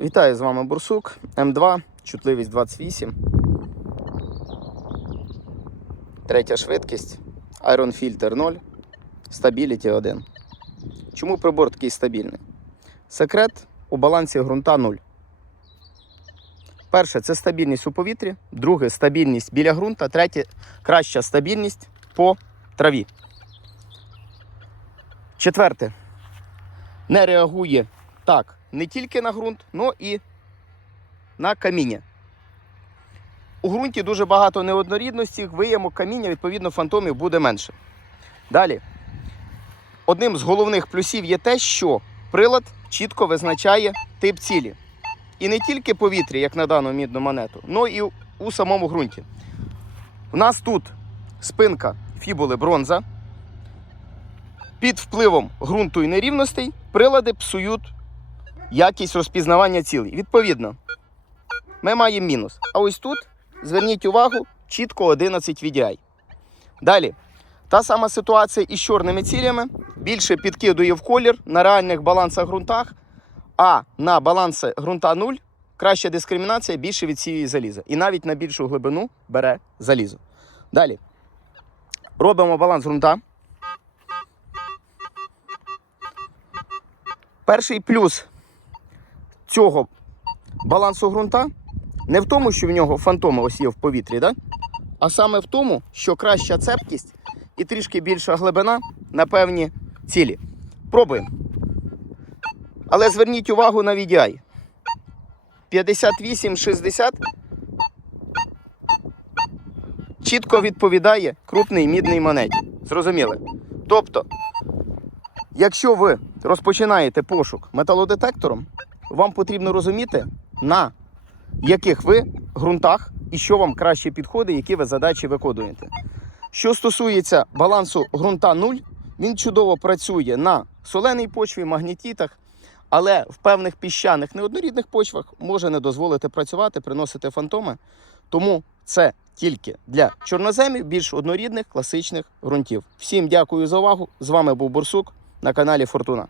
Вітаю з вами Бурсук М2, чутливість 28. Третя швидкість. Filter 0. Stability 1. Чому прибор такий стабільний? Секрет у балансі ґрунта 0. Перше це стабільність у повітрі. Друге стабільність біля ґрунта. Третє краща стабільність по траві. Четверте. Не реагує так не тільки на ґрунт, але і на каміння. У ґрунті дуже багато неоднорідності, виямок каміння, відповідно, фантомів буде менше. Далі. Одним з головних плюсів є те, що прилад чітко визначає тип цілі. І не тільки повітря, як на дану мідну монету, але і у самому ґрунті. У нас тут спинка фібули бронза. Під впливом ґрунту і нерівностей прилади псують якість розпізнавання цілей. Відповідно, ми маємо мінус. А ось тут, зверніть увагу, чітко 11 VDI. Далі, та сама ситуація із чорними цілями. Більше підкидує в колір на реальних балансах ґрунтах, а на баланси ґрунта 0 краща дискримінація більше відсіює заліза. І навіть на більшу глибину бере залізо. Далі. Робимо баланс ґрунта. Перший плюс цього балансу ґрунта не в тому, що в нього фантоми ось є в повітрі, да? а саме в тому, що краща цепкість і трішки більша глибина на певні цілі. Пробуємо. Але зверніть увагу на VDI. 58-60 чітко відповідає крупний мідний монеті. Зрозуміли? Тобто, якщо ви розпочинаєте пошук металодетектором, вам потрібно розуміти, на яких ви ґрунтах і що вам краще підходить, які ви задачі виконуєте. Що стосується балансу ґрунта 0, він чудово працює на соленій почві, магнетітах, але в певних піщаних неоднорідних почвах може не дозволити працювати, приносити фантоми. Тому це тільки для чорноземів більш однорідних класичних ґрунтів. Всім дякую за увагу. З вами був Бурсук на каналі Фортуна.